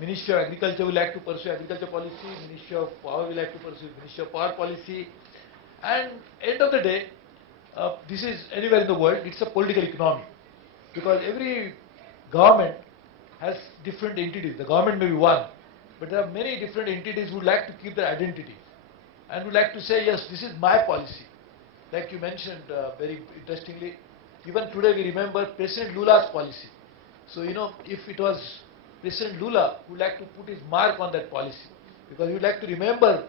Ministry of Agriculture will like to pursue agriculture policy, Ministry of Power will like to pursue Ministry of Power policy, and end of the day, this is anywhere in the world, it's a political economy, because every government has different entities. The government may be one, but there are many different entities who like to keep their identity and would like to say, yes, this is my policy. Like you mentioned very interestingly, even today we remember President Lula's policy. So, if it was President Lula who would like to put his mark on that policy, because he would like to remember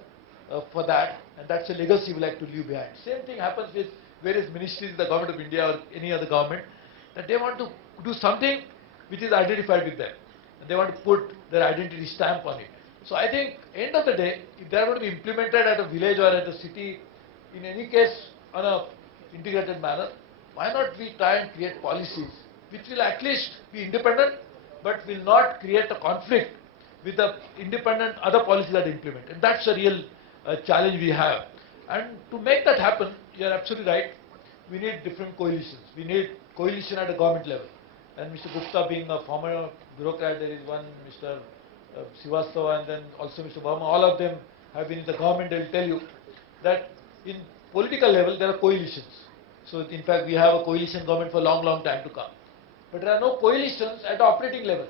for that, and that's a legacy he would like to leave behind. Same thing happens with various ministries in the government of India or any other government, that they want to do something which is identified with them. And they want to put their identity stamp on it. So I think, end of the day, if they are going to be implemented at a village or at a city, in any case, on a integrated manner, why not we try and create policies which will at least be independent, but will not create a conflict with the independent other policies that they implement. And that's a real challenge we have. And to make that happen, you are absolutely right, we need different coalitions. We need coalition at a government level. And Mr. Gupta being a former bureaucrat, there is one Mr. Srivastava and then also Mr. Verma, all of them have been in the government. They will tell you that in political level there are coalitions. So in fact we have a coalition government for long, long time to come. But there are no coalitions at the operating level.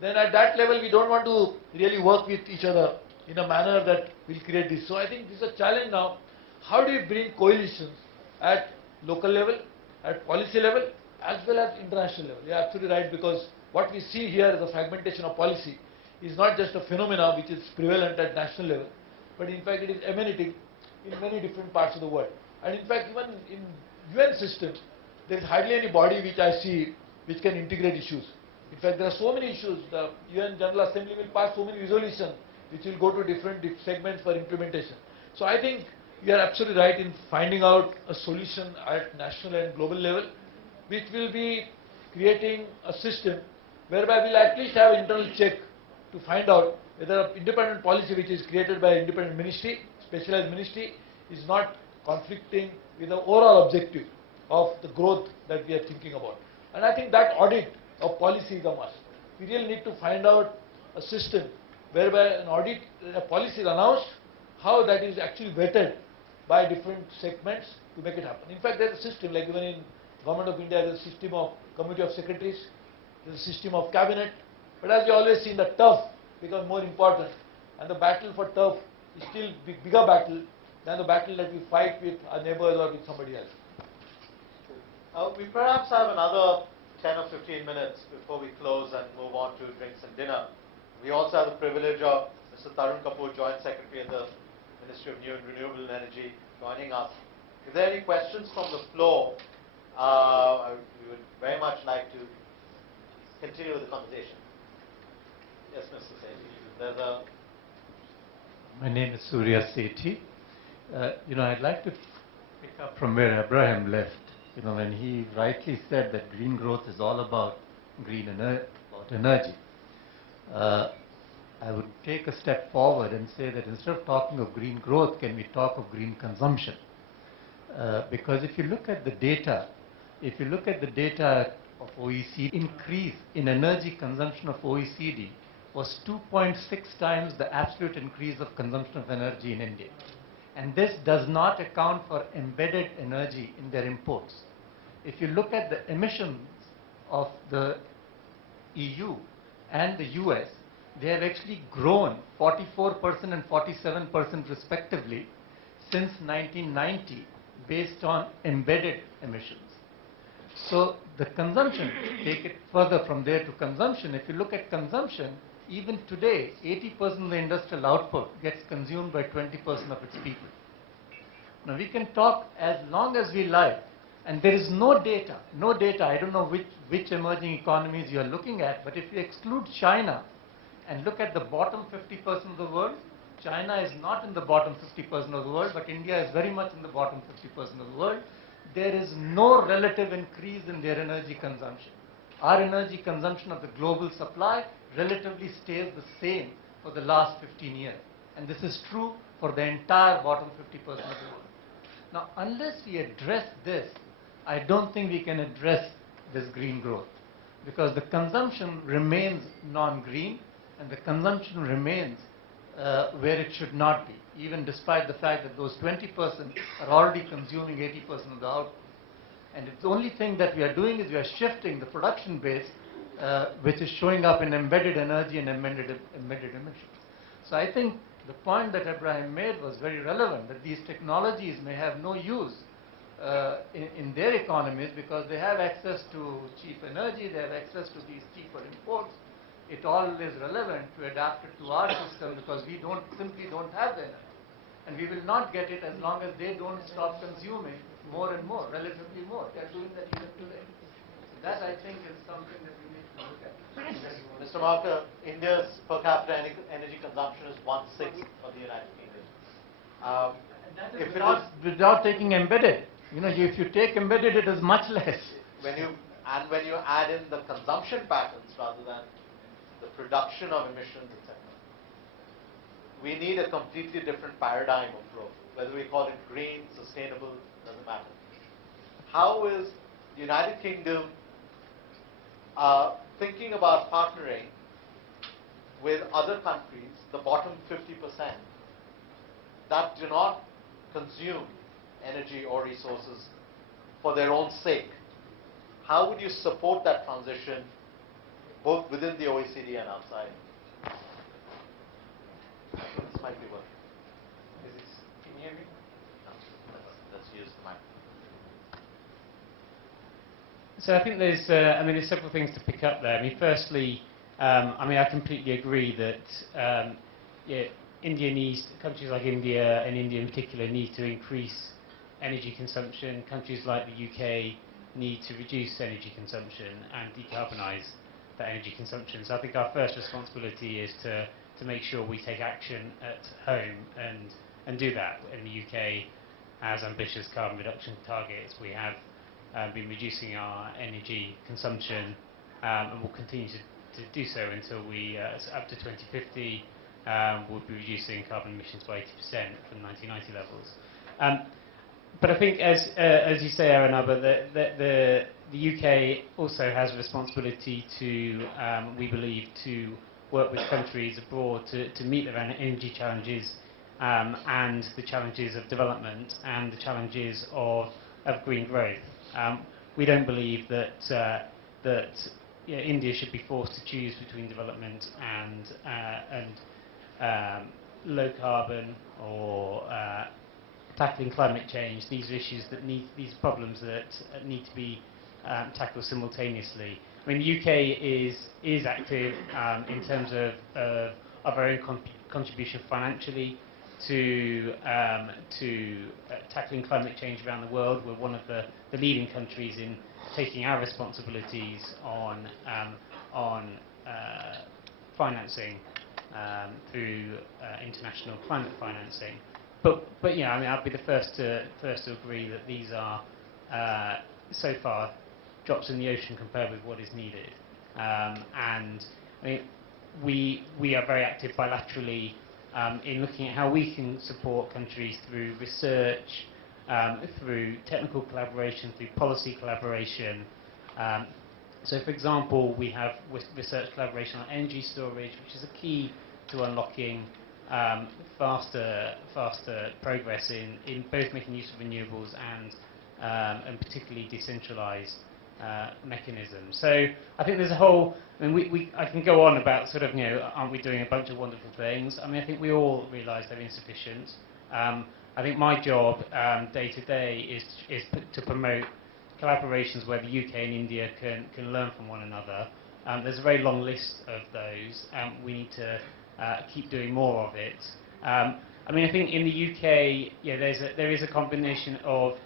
Then at that level we don't want to really work with each other in a manner that will create this. So I think this is a challenge now. How do you bring coalitions at local level, at policy level, as well as international level? You are absolutely right, because what we see here is the fragmentation of policy is not just a phenomena which is prevalent at national level, but in fact it is emanating in many different parts of the world. And in fact even in UN systems, there is hardly any body which I see which can integrate issues. In fact, there are so many issues. The UN General Assembly will pass so many resolutions which will go to different segments for implementation. So I think you are absolutely right in finding out a solution at national and global level, which will be creating a system whereby we'll at least have internal check to find out whether an independent policy which is created by an independent ministry, specialized ministry, is not conflicting with the overall objective of the growth that we are thinking about. And I think that audit of policy is a must. We really need to find out a system whereby an audit, a policy is announced, how that is actually vetted by different segments to make it happen. In fact, there is a system, like even in Government of India, there is a system of Committee of Secretaries, there is a system of Cabinet. But as you always see, the turf becomes more important, and the battle for turf is still bigger battle than the battle that we fight with our neighbors or with somebody else. We perhaps have another 10 or 15 minutes before we close and move on to drinks and dinner. We also have the privilege of Mr. Tarun Kapoor, Joint Secretary at the Ministry of New and Renewable Energy, joining us. If there are any questions from the floor, we would very much like to continue with the conversation. Yes, Mr. Sethi. My name is Surya Sethi. I'd like to pick up from where Abraham left. When he rightly said that green growth is all about energy. I would take a step forward and say that instead of talking of green growth, can we talk of green consumption? Because if you look at the data, of OECD, increase in energy consumption of OECD was 2.6 times the absolute increase of consumption of energy in India. And this does not account for embedded energy in their imports. If you look at the emissions of the EU and the US, they have actually grown 44% and 47% respectively since 1990 based on embedded emissions. So the consumption, take it further from there to consumption. If you look at consumption, even today, 80% of the industrial output gets consumed by 20% of its people. Now we can talk as long as we like, and there is no data, I don't know which emerging economies you are looking at, but if you exclude China and look at the bottom 50% of the world, China is not in the bottom 50% of the world, but India is very much in the bottom 50% of the world. There is no relative increase in their energy consumption. Our energy consumption of the global supply relatively stays the same for the last 15 years. And this is true for the entire bottom 50% of the world. Now, unless we address this, I don't think we can address this green growth, because the consumption remains non-green. and the consumption remains where it should not be, even despite the fact that those 20% are already consuming 80% of the output. And the only thing that we are doing is we are shifting the production base, which is showing up in embedded energy and embedded emissions. So I think the point that Abraham made was very relevant, that these technologies may have no use in their economies because they have access to cheap energy, they have access to these cheaper imports. It all is relevant to adapt it to our system because we simply don't have the energy. And we will not get it as long as they don't stop consuming more and more, relatively more. They are doing that even today. So that, I think, is something that we need to look at. Mr. Marker, India's per capita energy consumption is 1/6 of the United Kingdom. That If is it without taking embedded. You know, if you take embedded, it is much less. when you add in the consumption patterns rather than the production of emissions, etc., we need a completely different paradigm of growth. Whether we call it green, sustainable, doesn't matter. How is the United Kingdom thinking about partnering with other countries, the bottom 50%, that do not consume energy or resources for their own sake? How would you support that transition both within the OECD and outside? This might be working. Can you hear me? No, let's use the mic. So I think there's several things to pick up there. I mean, firstly, I completely agree that countries like India and India in particular need to increase energy consumption. Countries like the UK need to reduce energy consumption and decarbonise that energy consumption. So I think our first responsibility is to make sure we take action at home and do that. In the UK, as ambitious carbon reduction targets, we have been reducing our energy consumption and will continue to do so until up to 2050, we'll be reducing carbon emissions by 80% from 1990 levels. But I think, as you say, Arunabha, the UK also has a responsibility to, we believe, to work with countries abroad to meet their energy challenges and the challenges of development and the challenges of green growth. We don't believe that India should be forced to choose between development and low carbon or tackling climate change. These are issues these problems that need to be tackled simultaneously. I mean, the UK is active in terms of our own contribution financially to tackling climate change around the world. We're one of the leading countries in taking our responsibilities on financing through international climate financing. But I'd be the first to agree that these are so far drops in the ocean compared with what is needed. And I mean, we are very active bilaterally in looking at how we can support countries through research, through technical collaboration, through policy collaboration. So, for example, we have research collaboration on energy storage, which is a key to unlocking faster progress in both making use of renewables and particularly decentralized mechanisms. So I think there's a whole, I can go on about sort of, aren't we doing a bunch of wonderful things? I mean, I think we all realise they're insufficient. I think my job day to day is to promote collaborations where the UK and India can learn from one another. There's a very long list of those. We need to keep doing more of it. I mean, I think in the UK, there is a combination of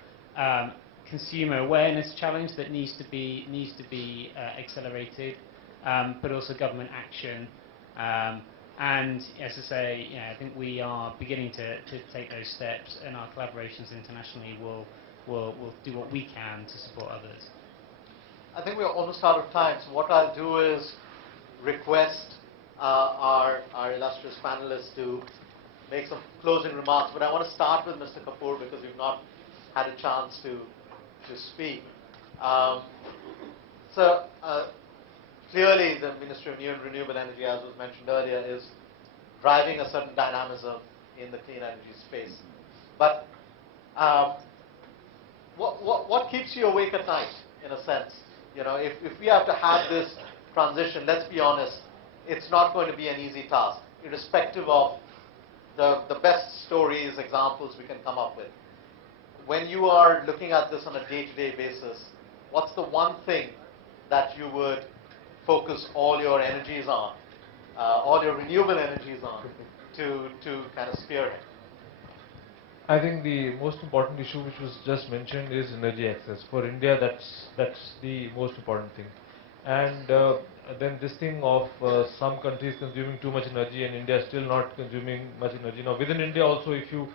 consumer awareness challenge that needs to be accelerated, but also government action. And as I say, I think we are beginning to take those steps, and our collaborations internationally will do what we can to support others. I think we're almost out of time, so what I'll do is request our illustrious panelists to make some closing remarks. But I want to start with Mr. Kapoor because we've not had a chance to speak. So clearly the Ministry of New and Renewable Energy, as was mentioned earlier, is driving a certain dynamism in the clean energy space. But what keeps you awake at night, in a sense? You know, if we have to have this transition, let's be honest, it's not going to be an easy task, irrespective of the best stories, examples we can come up with. When you are looking at this on a day-to-day basis, what's the one thing that you would focus all your energies on, all your renewable energies on, to kind of spearhead? I think the most important issue which was just mentioned is energy access. For India, that's the most important thing. And then this thing of some countries consuming too much energy and India still not consuming much energy. Now within India also, if you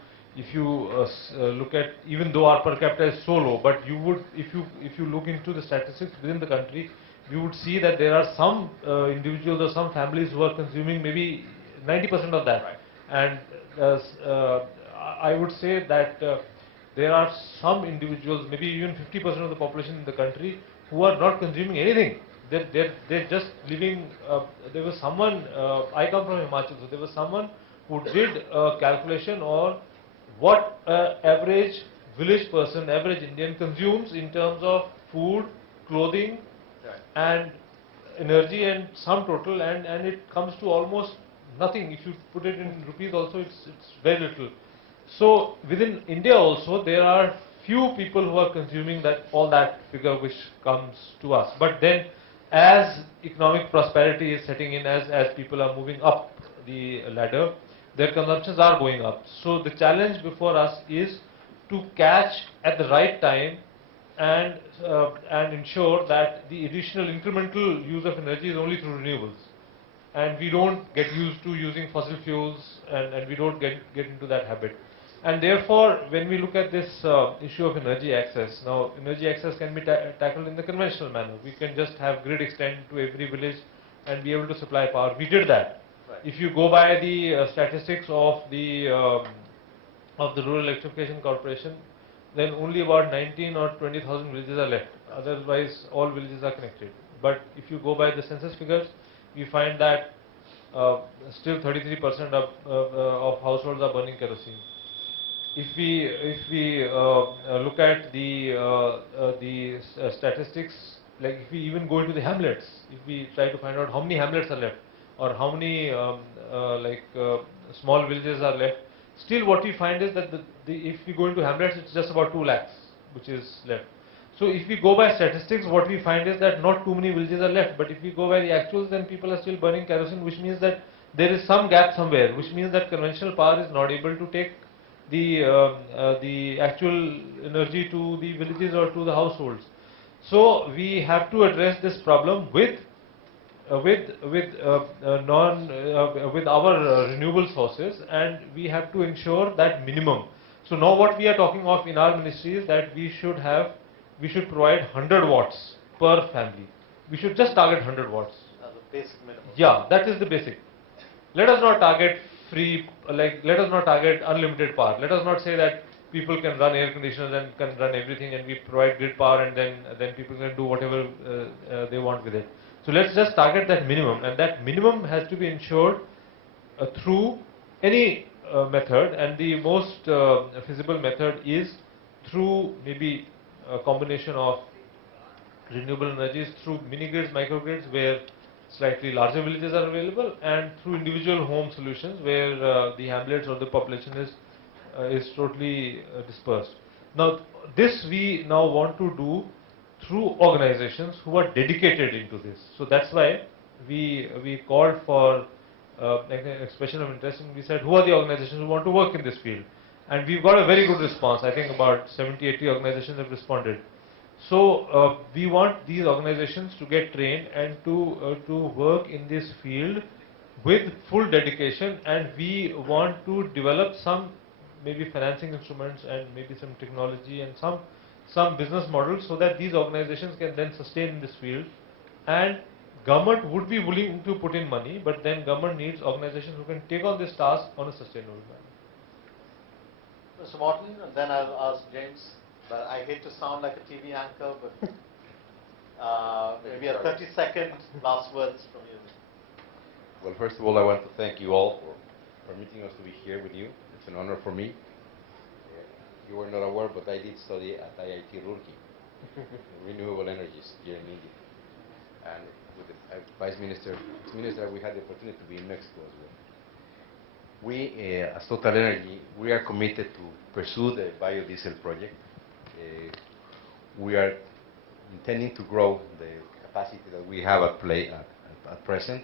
look at, even though our per capita is so low, but you would, if you look into the statistics within the country, you would see that there are some individuals or some families who are consuming maybe 90% of that. Right. And I would say that there are some individuals, maybe even 50% of the population in the country, who are not consuming anything. They're just living. There was someone, I come from Himachal, so there was someone who did a calculation on what average village person, average Indian consumes in terms of food, clothing, Right. and energy and sum total, and it comes to almost nothing. If you put it in rupees also, it's very little. So within India also, there are few people who are consuming all that figure which comes to us. But then as economic prosperity is setting in, as people are moving up the ladder, their consumptions are going up. So the challenge before us is to catch at the right time and ensure that the additional incremental use of energy is only through renewables, and we don't get used to using fossil fuels, and we don't get into that habit. And therefore, when we look at this issue of energy access, now energy access can be tackled in the conventional manner. We can just have grid extend to every village and be able to supply power. We did that. Right. If you go by the statistics of the Rural Electrification Corporation, then only about 19 or 20,000 villages are left. Otherwise, all villages are connected. But if you go by the census figures, we find that still 33% of households are burning kerosene. If we look at the statistics, like if we even go into the hamlets, if we try to find out how many hamlets are left, or how many small villages are left, still what we find is that if we go into hamlets, it's just about 2 lakhs which is left. So if we go by statistics, what we find is that not too many villages are left. But if we go by the actuals, then people are still burning kerosene, which means that there is some gap somewhere, which means that conventional power is not able to take the actual energy to the villages or to the households. So we have to address this problem with our renewable sources, and we have to ensure that minimum. So now what we are talking of in our ministry is that we should provide 100 watts per family. We should just target 100 watts. As a basic minimum. Yeah, that is the basic. Let us not target let us not target unlimited power. Let us not say that people can run air conditioners and can run everything, and we provide grid power, and then people can do whatever they want with it. So let's just target that minimum, and that minimum has to be ensured through any method, and the most feasible method is through maybe a combination of renewable energies through mini grids, microgrids, where slightly larger villages are available, and through individual home solutions where the hamlets or the population is totally dispersed. Now this we now want to do through organizations who are dedicated into this. So that's why we called for an expression of interest, and we said, who are the organizations who want to work in this field? And we've got a very good response. I think about 70-80 organizations have responded. So we want these organizations to get trained and to work in this field with full dedication, and we want to develop some maybe financing instruments and maybe some technology and some business models, so that these organizations can then sustain in this field, and government would be willing to put in money, but then government needs organizations who can take on this task on a sustainable manner. Mr. Morton, and then I'll ask James. But I hate to sound like a TV anchor, but Maybe a 30-second last words from you. Well, first of all, I want to thank you all for permitting us to be here with you. It's an honor for me. You were not aware, but I did study at IIT Roorkee, renewable energies here in India. And with the Vice Minister, we had the opportunity to be in Mexico as well. We, as Total Energy, we are committed to pursue the biodiesel project. We are intending to grow the capacity that we have at play at present.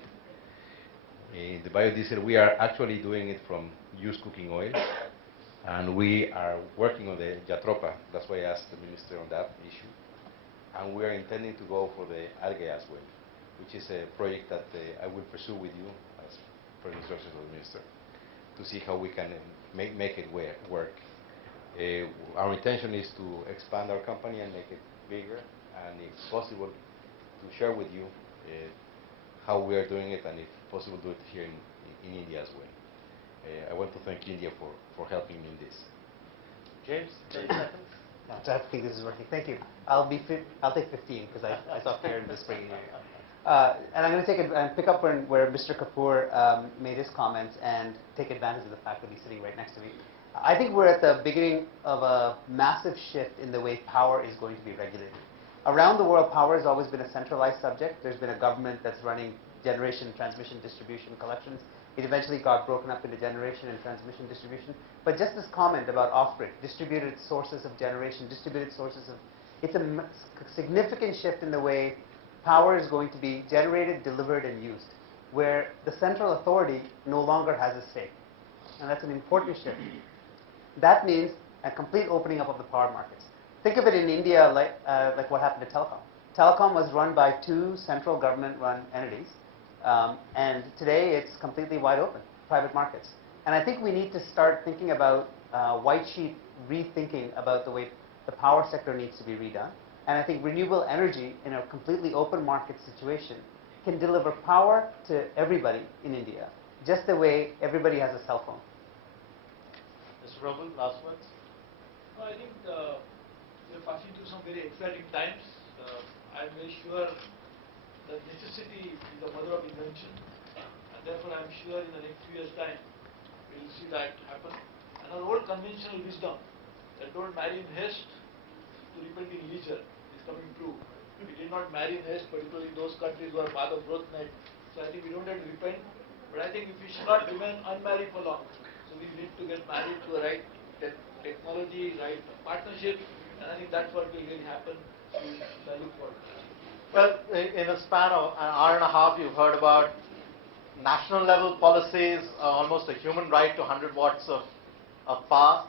In the biodiesel, we are actually doing it from used cooking oil, and we are working on the Jatropha. That's why I asked the minister on that issue. And we are intending to go for the algae as well, which is a project that I will pursue with you as per the instructions of the minister, to see how we can make it work. Our intention is to expand our company and make it bigger, and if possible, to share with you how we are doing it, and if possible, do it here in India as well. I want to thank India for helping me in this. James, 30 seconds. I think this is working. Thank you. I'll take 15 because I saw Karen just bringing it. And I'm going to take it and pick up where Mr. Kapoor made his comments and take advantage of the fact that he's sitting right next to me. I think we're at the beginning of a massive shift in the way power is going to be regulated. Around the world, power has always been a centralized subject. There's been a government that's running generation, transmission, distribution, collections. It eventually got broken up into generation and transmission distribution. But just this comment about off-grid, distributed sources of generation, distributed sources of... It's a significant shift in the way power is going to be generated, delivered, and used, where the central authority no longer has a say. And that's an important shift. That means a complete opening up of the power markets. Think of it in India like what happened to telecom. Telecom was run by two central government-run entities, and today it's completely wide open, private markets. And I think we need to start thinking about white sheet rethinking about the way the power sector needs to be redone. And I think renewable energy in a completely open market situation can deliver power to everybody in India, just the way everybody has a cell phone. Mr. Prabhu, last words? No, I think we're passing through some very exciting times. I'm very sure that necessity is the mother of invention, and therefore I'm sure in the next few years' time we will see that happen. And our old conventional wisdom that don't marry in haste to repent in leisure is coming true. We did not marry in haste, particularly those countries who are path of growth net. So I think we don't have to repent, but I think we should not remain unmarried for long. So we need to get married to the right technology, right partnership, and I think that's what will really happen. I look forward to that. Well, in a span of an hour and a half, you've heard about national level policies, almost a human right to 100 watts of power.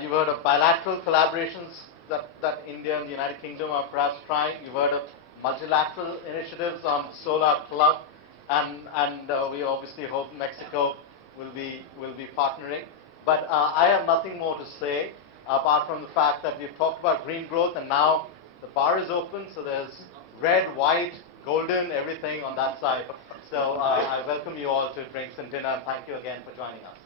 You've heard of bilateral collaborations that India and the United Kingdom are perhaps trying. You've heard of multilateral initiatives on solar plug, and we obviously hope Mexico will be partnering. But I have nothing more to say apart from the fact that we've talked about green growth, and now the bar is open, so there's red, white, golden, everything on that side. So I welcome you all to drinks and dinner, and thank you again for joining us.